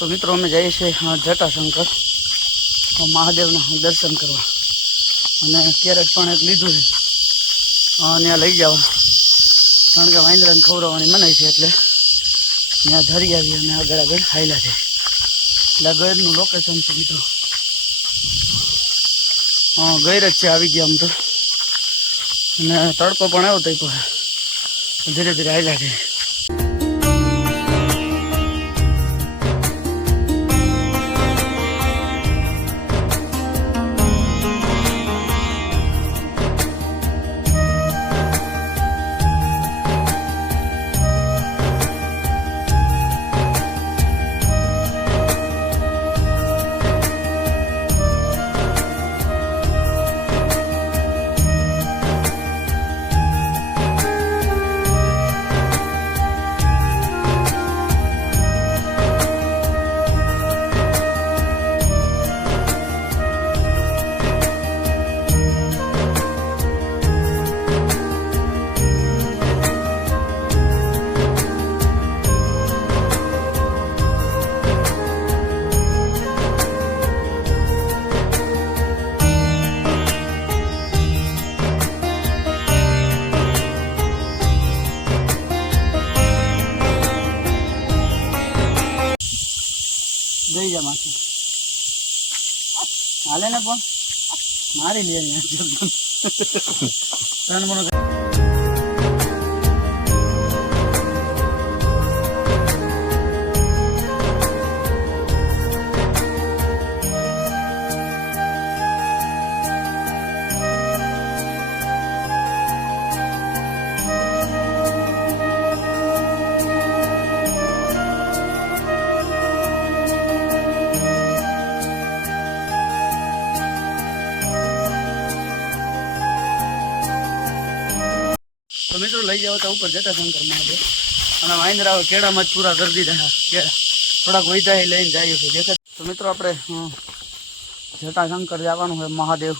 તો મિત્રો અમે જઈએ છીએ જટાશંકર મહાદેવના દર્શન કરવા અને ક્યારેક પણ એક લીધું છે ત્યાં લઈ જવા, કારણ કે વાંદરાને ખવડાવવાની મનાઈ છે એટલે ત્યાં ધરી આવી અને આગળ આગળ હાયલા છે. એટલે ગઈરનું લોકેશન છે મિત્રો. ગઈર જ છે આવી ગયા આમ તો, અને તડકો પણ આવ્યો તો ધીરે ધીરે હાયલા છે. જઈ જા માથે હાલે ને પણ મારી લે ત્રણ મણો. તો મિત્રો લઈ જાવ તો ઉપર જટાશંકર મહાદેવ અને વાંદરા કેળામાં જ પૂરા કરી દીધા. કેળા થોડાક વૈધા લઈને જઈએ છીએ દેખાય. તો મિત્રો આપણે જટાશંકર જવાનું હોય મહાદેવ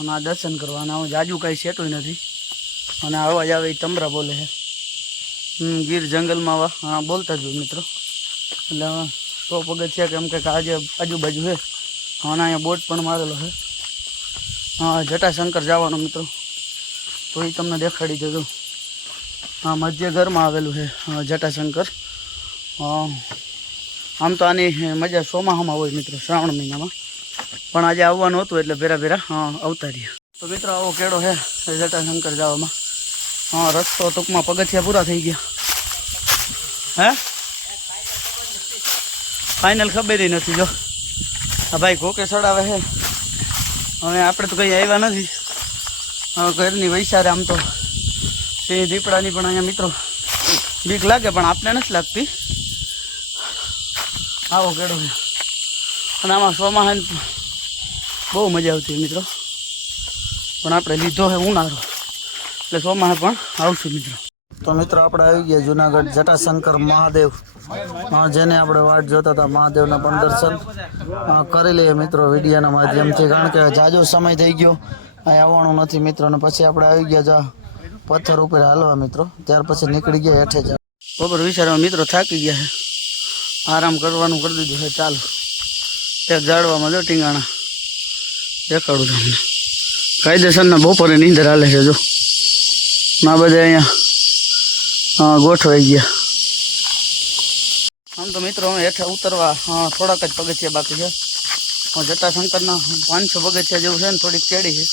અને આ દર્શન કરવાના. હું જાજુ કાંઈ સેટું નથી અને અવાજ આવે એ તમરા બોલે છે. ગીર જંગલમાં બોલતા જ હોય મિત્રો. એટલે 100 પગથિયા કેમ કે આજે આજુબાજુ છે અને અહીંયા બોટ પણ મારેલો છે. જટાશંકર જવાનું મિત્રો તો એ તમને દેખાડી દેજો. મધ્ય ઘરમાં આવેલું છે જટાશંકર. આમ તો આની મજા ચોમાસામાં હોય મિત્રો, શ્રાવણ મહિનામાં, પણ આજે આવવાનું હતું એટલે ભેરા ભેરા આવતા રહ્યા. તો મિત્રો આવો કેળો છે જટાશંકર જવામાં. રસ્તો ટૂંકમાં પગથિયા પૂરા થઈ ગયા. હે ફાઇનલ ખબર નથી. જો આ ભાઈ કોકે સડાવે છે. હવે આપણે તો કંઈ આવ્યા નથી. ઘરની વૈસારે આમ તો સિંહ દીપડાની પણ અહીંયા મિત્રો બીક લાગે, પણ આપણે નથી લાગતી. આવો કેળો છે અને આમાં ચોમાસાને બહુ મજા આવતી મિત્રો, પણ આપણે લીધો છે ઉનાળો એટલે ચોમાસા પણ આવશું મિત્રો. તો મિત્રો આપણે આવી ગયા જુનાગઢ જટાશંકર મહાદેવ, જેને આપણે વાટ જોતા હતા. મહાદેવના પણ દર્શન કરી લઈએ મિત્રો વિડીયોના માધ્યમથી, કારણ કે જાજો સમય થઈ ગયો અહીં આવવાનું નથી મિત્રો. અને પછી આપણે આવી ગયા પથ્થર ઉપર હાલવા મિત્રો, ત્યાર પછી નીકળી ગયા હેઠે જ. બપોર વિચારવા મિત્રો થાકી ગયા છે, આરામ કરવાનું કરી દીધું છે. ચાલો એક ઝાડવામાં જો ટીંગાણા દેખાડું તમને. કાયદેસરના બપોરે નીંદર હાલે છે. જો ના બધા અહીંયા ગોઠવાઈ ગયા. આમ તો મિત્રો અમે હેઠે ઉતરવા થોડાક જ પગથિયા બાકી છે. જટાશંકરના 500 પગથિયા જેવું છે ને, થોડીક કેડી છે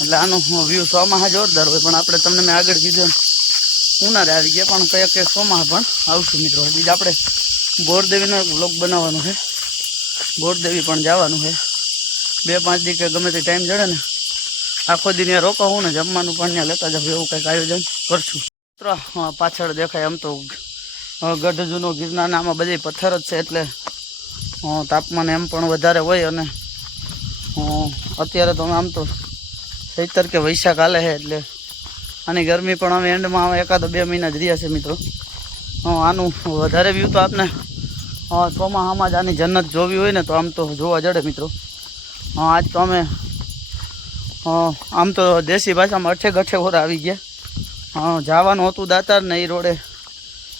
એટલે આનું વ્યૂ ચોમાસા જોરદાર હોય. પણ આપણે તમને મેં આગળ કીધું ઉનાળે આવી ગયા, પણ કયા કયા ચોમાસા પણ આવશું મિત્રો. બીજા આપણે બોરદેવીનો વ્લોગ બનાવવાનો છે. બોરદેવી પણ જવાનું છે. 2-5 દી કે ગમે તે ટાઈમ જડે ને આખો દી ત્યાં રોકાવું ને જમવાનું પણ ત્યાં લેતા જાવ, એવું કંઈક આયોજન કરશું મિત્રો. પાછળ દેખાય આમ તો ગઢ જૂનો ગિરનારના આમાં બધી પથ્થર જ છે એટલે તાપમાન એમ પણ વધારે હોય. અને અત્યારે તો આમ તો ચૈતર કે વૈશાખ હાલે છે એટલે આની ગરમી પણ અમે એન્ડમાં એકાદ 2 મહિના જ રહ્યા છે મિત્રો. આનું વધારે વ્યૂ તો આપને ચોમાસામાં જ આની જન્નત જોવી હોય ને તો આમ તો જોવા જડે મિત્રો. આજ તો અમે આમ તો દેશી ભાષામાં અઠે ગઠે ઓરા આવી ગયા. જવાનું હતું દાતાર ને એ રોડે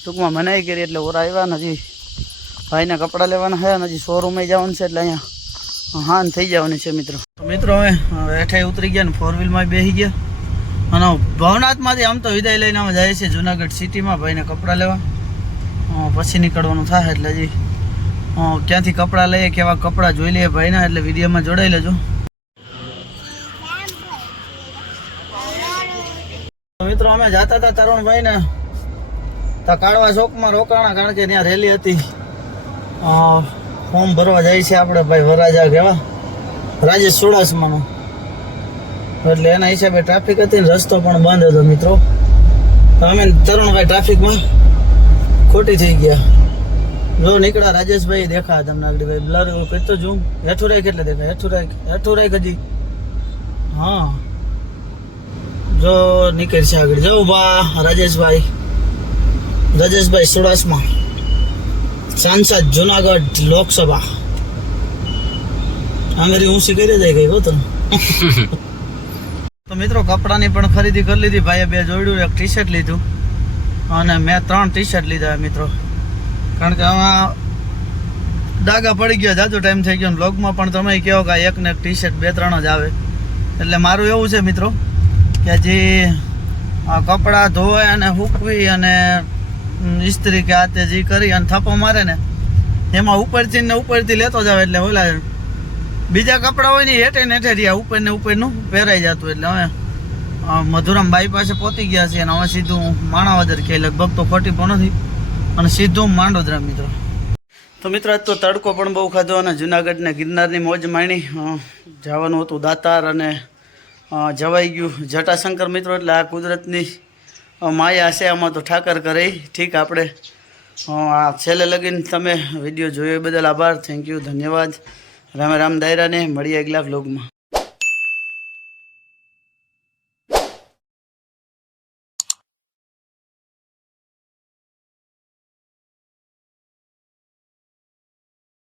ટૂંકમાં મનાઈ કરી એટલે ઓરા આવ્યા નથી. ભાઈને કપડાં લેવાના છે અને હજી શોરૂમે જવાનું છે એટલે અહીંયા હાન થઈ જવાની છે મિત્રો. તો મિત્રો હવે હેઠે ઉતરી ગયા ને 4 વ્હીલમાં બેસી ગયા અને ભવનાથમાંથી આમ તો વિદાય લઈને અમે જાય છે જુનાગઢ સિટીમાં ભાઈને કપડાં લેવા. પછી નીકળવાનું થાય એટલે હજી ક્યાંથી કપડાં લઈએ કેવા કપડાં જોઈ લઈએ ભાઈના એટલે વિડીયોમાં જોડાઈ લેજો. મિત્રો અમે જતા હતા તરુણભાઈ ને કાળવા ચોકમાં રોકાણા કારણ કે ત્યાં રેલી હતી. ફોર્મ ભરવા જાય છે આપણે ભાઈ વરાજા કેવા રાજેશ ચુડાસમાનો એટલે એના હિસાબે ટ્રાફિક હતી ને રસ્તો પણ બંધ હતો મિત્રો. તો અમે તરુણભાઈ ટ્રાફિકમાં ખોટી થઈ ગયા. જો નીકળ્યા રાજેશભાઈ દેખા તમને આગળ ભાઈ બ્લર કરતો જોઉં હેઠું રાખ એટલે દેખાય હેઠું રાખ હજી. હા જો નીકળ છે આગળ જવું બા રાજેશભાઈ ચુડાસમા સાંસદ જુનાગઢ લોકસભા આંગળી ઊંચી કરી જાય ગઈ હોતો. તો મિત્રો કપડાની પણ ખરીદી કરી લીધી. ભાઈએ 2 જોડ્યું, એક ટી શર્ટ લીધું અને મેં 3 ટી શર્ટ લીધા મિત્રો. કારણ કે આમાં ડાઘા પડી ગયા જાજો ટાઈમ થઈ ગયો. બ્લોગમાં પણ તમે કહો કે એક ને એક ટી શર્ટ 2-3 જ આવે. એટલે મારું એવું છે મિત્રો કે જે કપડાં ધોવાય અને સૂકવી અને ઇસ્ત્રી કે આ તે જે કરી અને થપ્પો મારે ને એમાં ઉપરથી લેતો જાવ એટલે ઓલા બીજા કપડાં હોય ને હેઠે ને હેઠે રહ્યા ઉપરનું પહેરાઈ જતું. એટલે હવે મધુરામ બાઈ પાસે પહોંચી ગયા છે અને હવે સીધું માણાવદર કે લગભગ તો ખોટી પણ નથી અને સીધું માંડોદરા મિત્રો. તો મિત્રો આજ તો તડકો પણ બહુ ખાધો અને જુનાગઢ ને ગિરનારની મોજ માણી. જવાનું હતું દાતાર અને જવાઈ ગયું જટાશંકર મિત્રો. એટલે આ કુદરતની માયા છે આમાં તો ઠાકર કરે ઠીક. આપણે આ છેલ્લે લગીને તમે વિડીયો જોયો બદલ આભાર, થેન્ક યુ, ધન્યવાદ. રામે રામ દાયરાને મળીએ આગલા વ્લોગમાં.